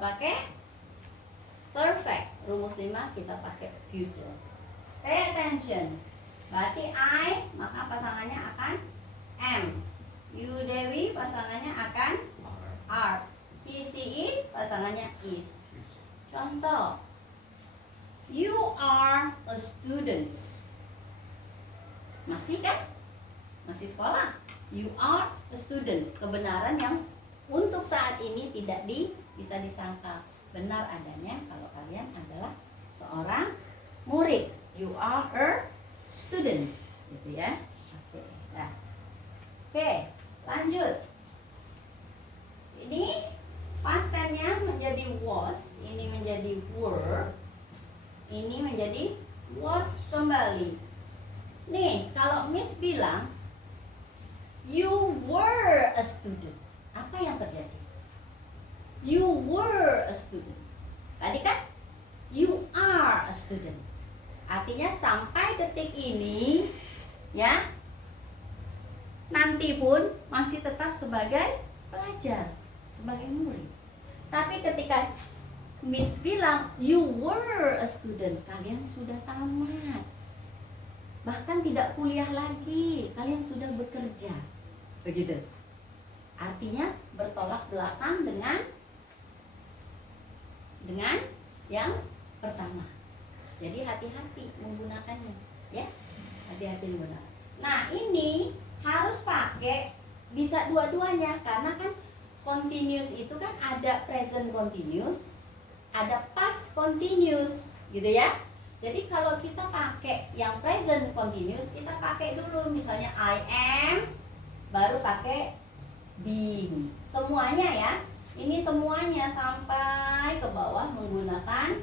pakai perfect. Rumus 5 kita pakai future. Pay attention. Berarti I, maka pasangannya akan M. You Dewi pasangannya akan R. He, she, it pasangannya is. Contoh, you are a student. Masih kan? Masih sekolah. You are a student. Kebenaran yang untuk saat ini tidak bisa disangka. Benar adanya kalau kalian adalah seorang murid. You are a student, gitu ya. Oke, nah. Oke, lanjut. Ini past tense-nya menjadi was, ini menjadi were, ini menjadi was kembali. Nih, kalau Miss bilang you were a student, apa yang terjadi? You were a student. Tadi kan you are a student. Artinya sampai detik ini ya, nanti pun masih tetap sebagai pelajar, sebagai murid. Tapi ketika Miss bilang you were a student, kalian sudah tamat. Bahkan tidak kuliah lagi, kalian sudah bekerja. Begitu. Artinya bertolak belakang dengan yang pertama. Jadi hati-hati menggunakannya, ya. Hati-hati menggunakan. Nah, ini harus pakai bisa dua-duanya, karena kan continuous itu kan ada present continuous, ada past continuous, gitu ya. Jadi kalau kita pakai yang present continuous, kita pakai dulu misalnya I am, baru pakai being. Semuanya ya. Ini semuanya sampai ke bawah menggunakan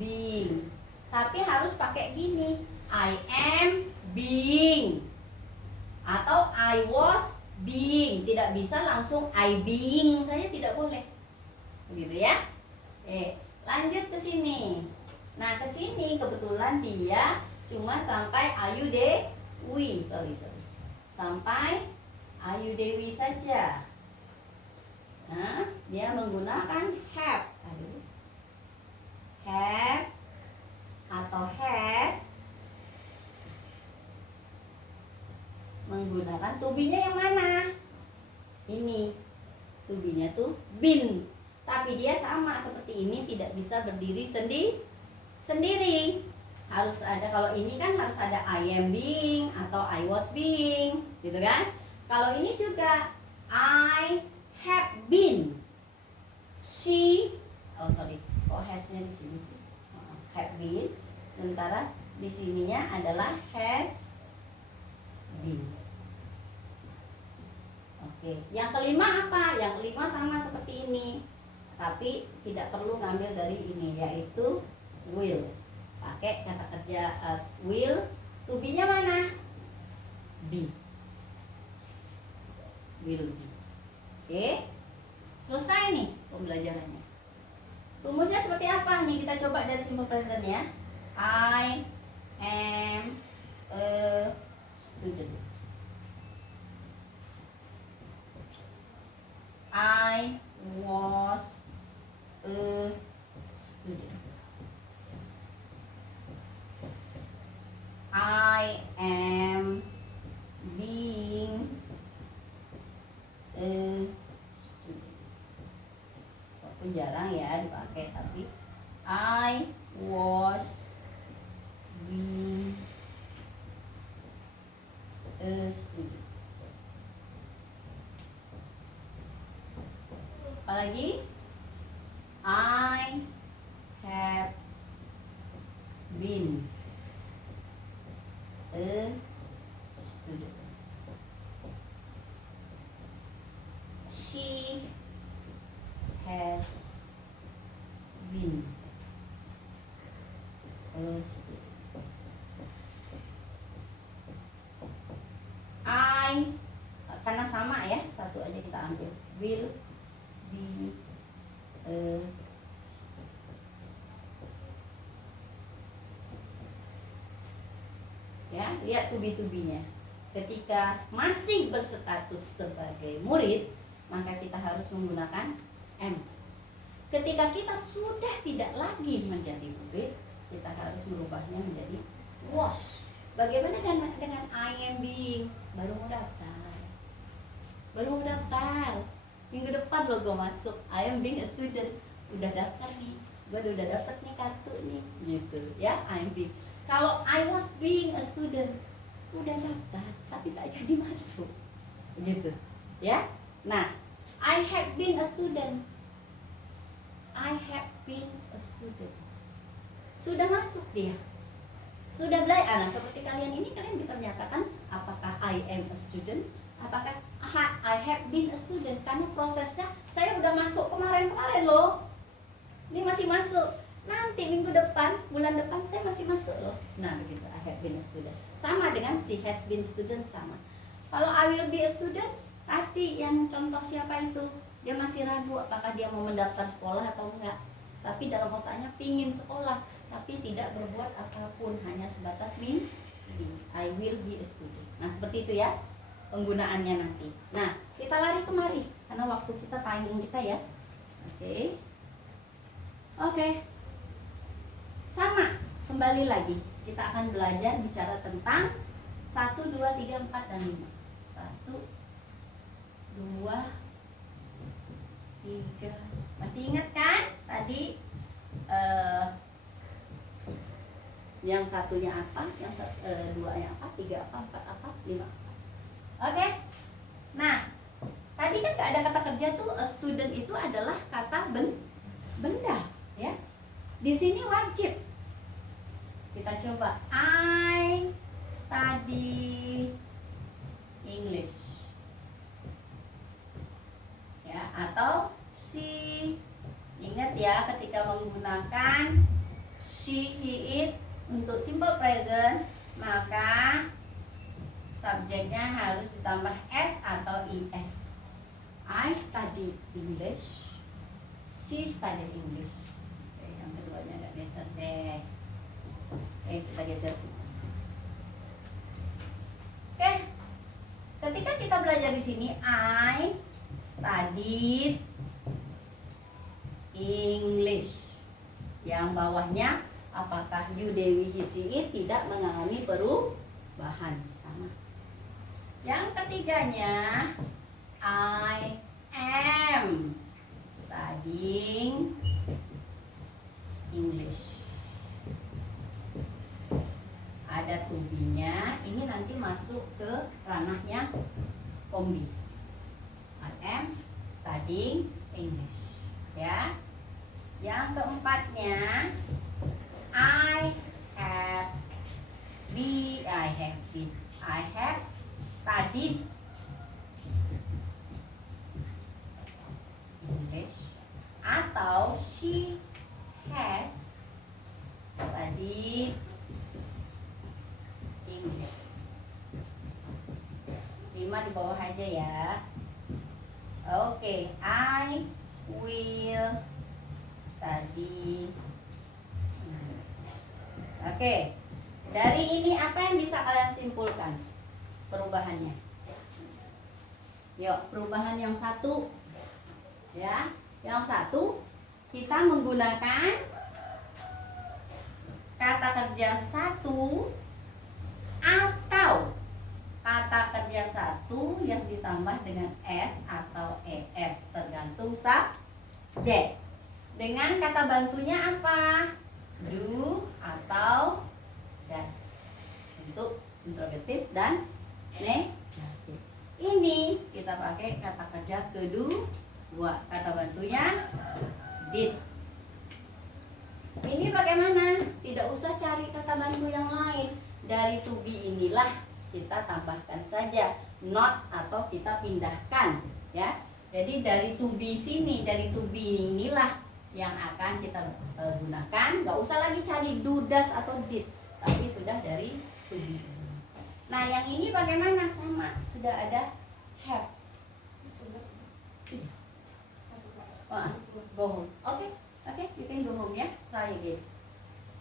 being. Tapi harus pakai gini, I am being atau I was being. Tidak bisa langsung I being saja, tidak boleh. Begitu ya. Lanjut ke sini. Nah, ke sini kebetulan dia cuma sampai Ayu Dewi. Sampai Ayu Dewi saja. Nah, dia menggunakan have. Have atau has. Menggunakan to be-nya yang mana? Ini. To be-nya tuh been. Tapi dia sama seperti ini, tidak bisa berdiri sendiri. Harus ada, kalau ini kan harus ada I am being atau I was being, gitu kan? Kalau ini juga I have been. She, kok has-nya di sini sih? Have been. Sementara di sininya adalah has been. Oke, yang kelima apa? Yang kelima sama seperti ini, tapi tidak perlu ngambil dari ini, yaitu will. Pakai kata kerja will. To be-nya mana? Be. Will be. Oke, selesai nih pembelajarannya. Rumusnya seperti apa? Nih kita coba dari simple present ya. I am a student. I was a student. I am being a student. Walaupun jarang ya dipakai, tapi I was being a student. Apalagi I have been a student. She has been a student. I, karena sama ya, satu aja kita ambil, will be a ya, lihat to be-nya. Ketika masih berstatus sebagai murid, maka kita harus menggunakan am. ketika kita sudah tidak lagi menjadi murid, kita harus merubahnya menjadi was. Bagaimana dengan I am being? Baru mau daftar. Minggu depan lo gue masuk. I am being a student. Udah daftar nih. Gue udah dapet nih kartu nih. Gitu ya, I am being. Kalau I was being a student, udah daftar tapi tak jadi masuk. Gitu ya. Nah, I have been a student. Sudah masuk dia. Sudah belajar. Nah, seperti kalian ini, kalian bisa menyatakan apakah I am a student, apakah I have been a student. Karena prosesnya saya udah masuk kemarin loh. Ini masih masuk. Nanti minggu depan, bulan depan saya masih masuk loh. Nah, begitu, I have been a student. Sama dengan si has been student sama. Kalau I will be a student, tadi yang contoh siapa itu? Dia masih ragu apakah dia mau mendaftar sekolah atau enggak. Tapi dalam otaknya pingin sekolah, tapi tidak berbuat apapun, hanya sebatas mimpi. I will be a student. Nah, seperti itu ya penggunaannya nanti. Nah, kita lari kemari karena waktu kita timing kita ya. Oke. Sama, kembali lagi. Kita akan belajar bicara tentang 1, 2, 3, 4, dan 5. 1, 2, 3. Masih ingat kan? Tadi yang satunya apa? Yang duanya apa? 3 apa? 4 apa? 5 apa? Oke. Nah, tadi kan gak ada kata kerja tuh. Student itu adalah kata benda, ya. Di sini wajib. Kita coba. I study English. Ya, atau she. Ingat ya, ketika menggunakan she, he, it untuk simple present, maka subjeknya harus ditambah s atau es. I study English. She study English. Oke, yang keduanya agak geser deh. Oke, kita geser semua. Oke, ketika kita belajar di sini, I studied English. Yang bawahnya apakah you, Dewi, he, she, it tidak mengalami perubahan, sama. Yang ketiganya, I am studying English. Ada to be-nya, ini nanti masuk ke ranahnya kombi. I am studying English. Ya. Yang keempatnya, I have studied English, atau she has studied English. 5 di bawah aja ya. Oke, I will study. Oke, dari ini apa yang bisa kalian simpulkan perubahannya? Yuk, perubahan yang satu, ya. Yang satu, kita menggunakan kata kerja satu atau kata kerja satu yang ditambah dengan s atau es, tergantung subjek. Dengan kata bantunya apa? Do atau does, untuk interrogatif dan negatif. Ini kita pakai kata kerja kedua, kata bantunya did. Ini bagaimana? Tidak usah cari kata bantu yang lain. Dari to be inilah kita tambahkan saja not atau kita pindahkan, ya. Jadi dari to be sini, dari to be inilah yang akan kita gunakan. Gak usah lagi cari do, does atau did, tapi sudah dari to be. Nah, yang ini bagaimana? Sama, sudah ada have. Go home. Oke, you can go home ya. Try again.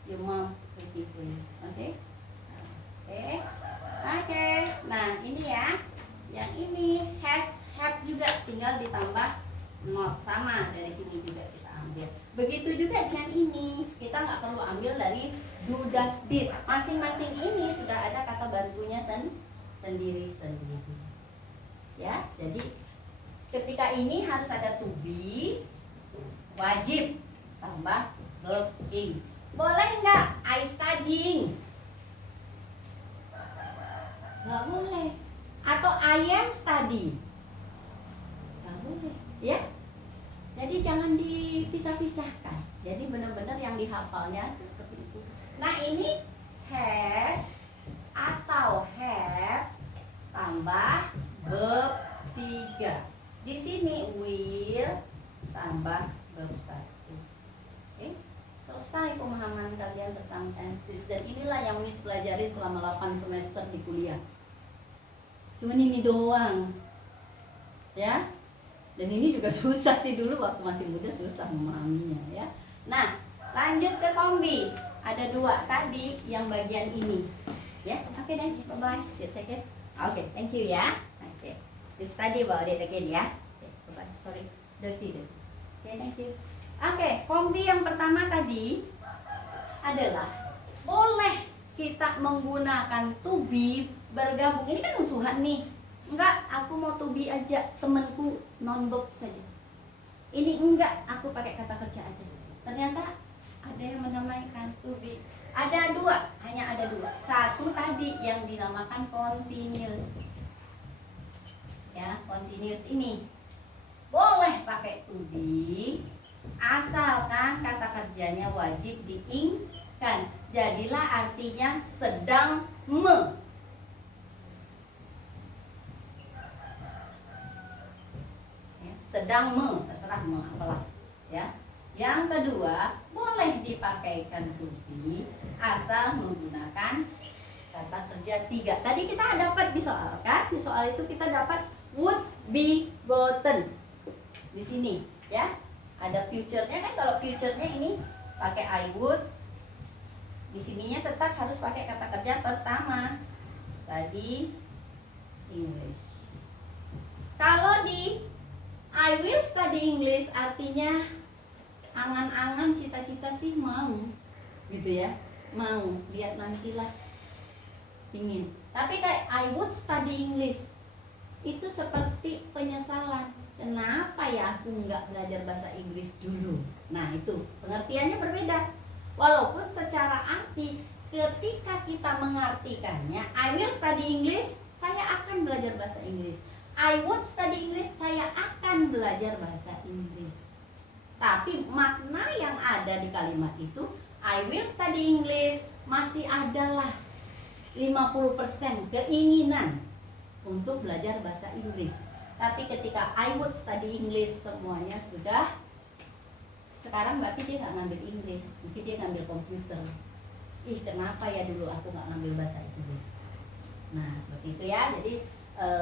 Your mom waiting for you. Oke. Nah, ini ya. Yang ini has, have juga, tinggal ditambah not, sama dari sini juga kita ambil. Begitu juga dengan ini, kita nggak perlu ambil dari do, does, did. Masing-masing ini sudah ada kata bantunya sendiri-sendiri. Ya, jadi ketika ini harus ada to be, wajib tambah verb ing. Boleh nggak I studying? Nggak boleh. Atau I am studying? Nggak boleh, ya. Jadi jangan dipisah-pisahkan. Jadi benar-benar yang dihafalnya itu seperti itu. Nah ini has atau have tambah verb 3. Di sini will tambah verb 1. Oke, selesai pemahaman kalian tentang tenses. Dan inilah yang Miss pelajari selama 8 semester di kuliah. Cuman ini doang, ya. Dan ini juga susah sih, dulu waktu masih muda susah memahaminya, ya. Nah, lanjut ke kombi. Ada 2 tadi yang bagian ini, ya. Oke deh, bye bye. Just take it. Oke, thank you ya. Oke, you study about it again ya. Oke, bye bye. Sorry, dirty deh. Oke, thank you. Oke, kombi yang pertama tadi adalah boleh kita menggunakan to be bergabung. Ini kan musuhan nih. Enggak, aku mau to be aja, temanku non-verb saja. Ini enggak, aku pakai kata kerja aja. Ternyata ada yang menamaikan to be. Ada 2, hanya ada 2. Satu tadi yang dinamakan continuous. Ya, continuous ini boleh pakai to be, asalkan kata kerjanya wajib diingkan. Jadilah artinya sedang sedang terserah apalah, ya. Yang kedua, boleh dipakaikan to be asal menggunakan kata kerja 3. Tadi kita dapat di soal, kan? Di soal itu kita dapat would be gotten. Di sini, ya. Ada future-nya kan, kalau future-nya ini pakai I would. Di sininya tetap harus pakai kata kerja pertama, study English. Kalau di I will study English artinya angan-angan, cita-cita sih mau, gitu ya, mau, lihat nantilah, ingin. Tapi kayak I would study English itu seperti penyesalan, kenapa ya aku nggak belajar bahasa Inggris dulu. Nah itu pengertiannya berbeda. Walaupun secara arti ketika kita mengartikannya, I will study English, saya akan belajar bahasa Inggris. I would study English, saya akan belajar bahasa Inggris. Tapi makna yang ada di kalimat itu, I will study English, masih adalah 50% keinginan untuk belajar bahasa Inggris. Tapi ketika I would study English, semuanya sudah. Sekarang berarti dia nggak ngambil Inggris, mungkin dia ngambil komputer. Ih, kenapa ya dulu aku nggak ngambil bahasa Inggris? Nah seperti itu ya. Jadi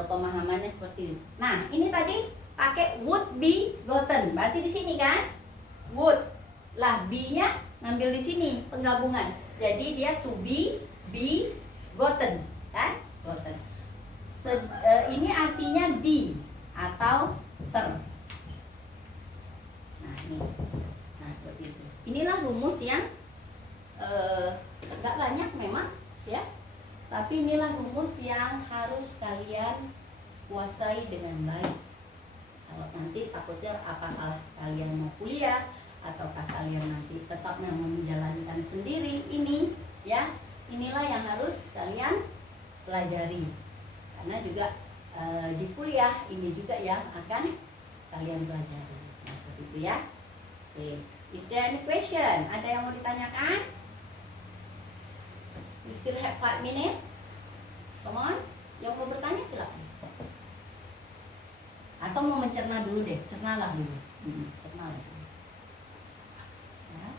pemahamannya seperti itu. Nah, ini tadi pakai would be gotten. Berarti di sini kan would lah, be-nya ngambil di sini penggabungan. Jadi dia to be gotten, kan? Gotten. Ini artinya di atau ter. Nah, ini. Nah, seperti itu. Inilah rumus yang nggak banyak memang, ya. Tapi inilah rumus yang harus kalian kuasai dengan baik. Kalau nanti takutnya apakah kalian mau kuliah ataukah kalian nanti tetap mau menjalankan sendiri ini, ya. Inilah yang harus kalian pelajari. Karena juga di kuliah ini juga yang akan kalian pelajari. Nah, seperti itu ya. Oke. Is there any question? Ada yang mau ditanyakan? We still have 5 minutes. Come on. Yang mau bertanya silakan. Atau mau mencerna dulu deh. Cernalah dulu. Cernalah. Ya.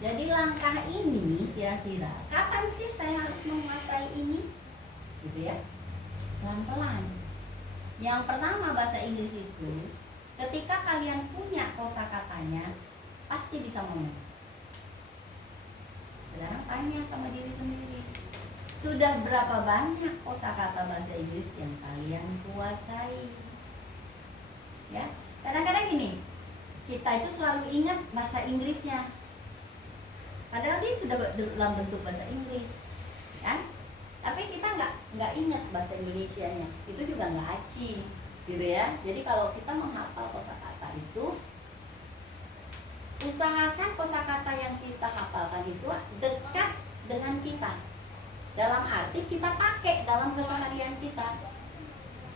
Jadi langkah ini kira-kira kapan sih saya harus menguasai ini? Gitu ya. Pelan-pelan. Yang pertama bahasa Inggris itu ketika kalian punya kosakatanya pasti bisa ngomong. Sekarang tanya sama diri sendiri. Sudah berapa banyak kosakata bahasa Inggris yang kalian kuasai? Ya, kadang-kadang gini, kita itu selalu ingat bahasa Inggrisnya, padahal dia sudah dalam bentuk bahasa Inggris, kan? Tapi kita nggak ingat bahasa Indonesianya, itu juga nggak aci, gitu ya. Jadi kalau kita menghafal kosakata itu, usahakan kosakata yang kita hafalkan itu dekat dengan kita. Dalam arti kita pakai dalam keseharian kita.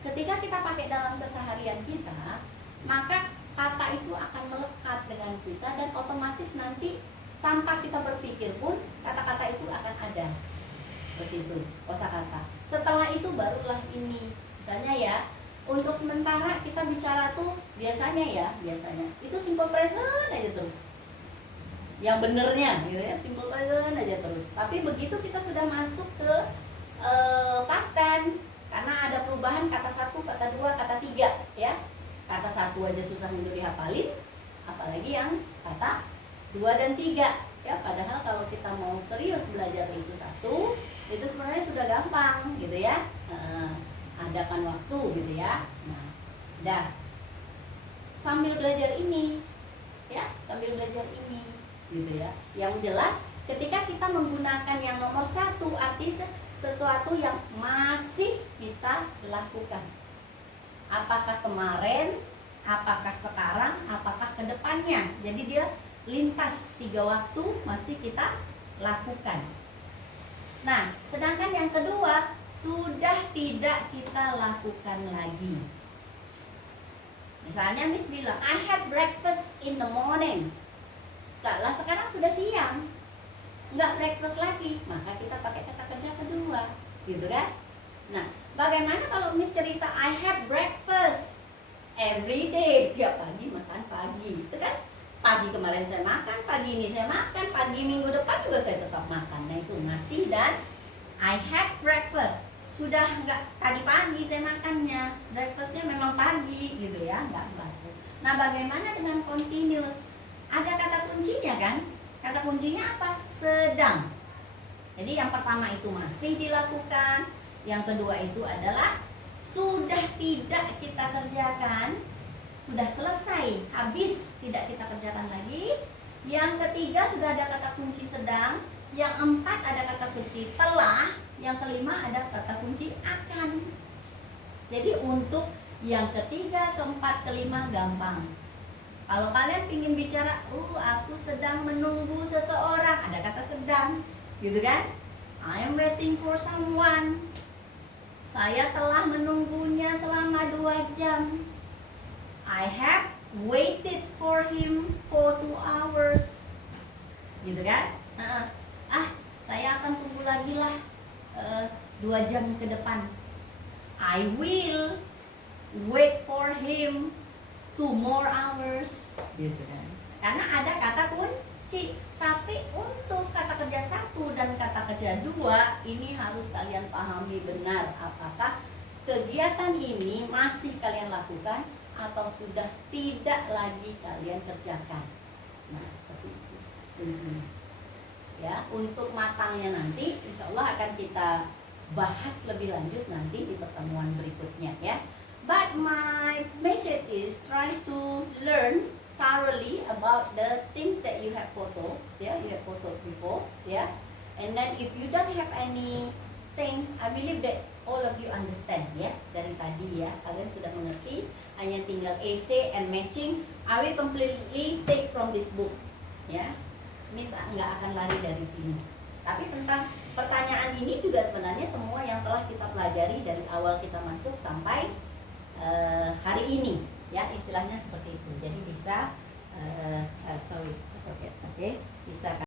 Ketika kita pakai dalam keseharian kita, maka kata itu akan melekat dengan kita dan otomatis nanti tanpa kita berpikir pun kata-kata itu akan ada. Seperti itu, kosakata. Setelah itu barulah ini. Misalnya ya, untuk sementara kita bicara tuh biasanya itu simple present aja terus. Yang benernya gitu ya, simple present aja terus. Tapi begitu kita sudah masuk ke past tense, karena ada perubahan kata satu, kata dua, kata tiga ya. Kata satu aja susah untuk dihafalin, apalagi yang kata dua dan tiga ya. Padahal kalau kita mau serius belajar itu satu, itu sebenarnya sudah gampang gitu ya. Adakan waktu gitu ya. Nah, dah sambil belajar ini ya, sambil belajar ini gitu ya. Yang jelas ketika kita menggunakan yang nomor satu, arti sesuatu yang masih kita lakukan. Apakah kemarin, apakah sekarang, apakah kedepannya. Jadi dia lintas 3 waktu masih kita lakukan. Nah, sedangkan yang kedua sudah tidak kita lakukan lagi. Misalnya Miss bilang, I had breakfast in the morning. Salah, sekarang sudah siang, nggak breakfast lagi, maka kita pakai kata kerja kedua, gitu kan? Nah, bagaimana kalau Miss cerita I had breakfast every day, tiap pagi makan pagi, itu kan? Pagi kemarin saya makan, pagi ini saya makan, pagi minggu depan juga saya tetap makan. Nah itu masih dan I had breakfast. Sudah nggak tadi pagi saya makannya, breakfastnya memang pagi gitu ya, nggak baku. Nah bagaimana dengan continuous? Ada kata kuncinya kan? Kata kuncinya apa? Sedang. Jadi yang pertama itu masih dilakukan, yang kedua itu adalah sudah tidak kita kerjakan, sudah selesai, habis, tidak kita kerjakan lagi. Yang ketiga sudah ada kata kunci sedang, yang empat ada kata kunci telah, yang kelima ada kata kunci akan. Jadi untuk yang ketiga, keempat, kelima gampang. Kalau kalian ingin bicara, aku sedang menunggu seseorang, ada kata sedang, gitu kan? I am waiting for someone. Saya telah menunggunya selama 2 jam. I have waited for him for 2 hours. Gitu kan? Saya akan tunggu lagi lah 2 jam ke depan. I will wait for him 2 more hours. Gitu kan? Karena ada kata kunci. Tapi untuk kata kerja 1 dan kata kerja 2 ini harus kalian pahami benar. Apakah kegiatan ini masih kalian lakukan atau sudah tidak lagi kalian kerjakan. Nah seperti itu kuncinya ya. Untuk matangnya nanti insya Allah akan kita bahas lebih lanjut nanti di pertemuan berikutnya ya. But my message is try to learn thoroughly about the things that you have photo ya, you have photo before ya. And then if you don't have anything, I believe that all of you understand ya. Dari tadi ya kalian sudah mengerti, hanya tinggal essay and matching. I will completely take from this book ya. Miss nggak akan lari dari sini. Tapi tentang pertanyaan ini juga sebenarnya semua yang telah kita pelajari dari awal kita masuk sampai hari ini ya, istilahnya seperti itu. Jadi bisa bisa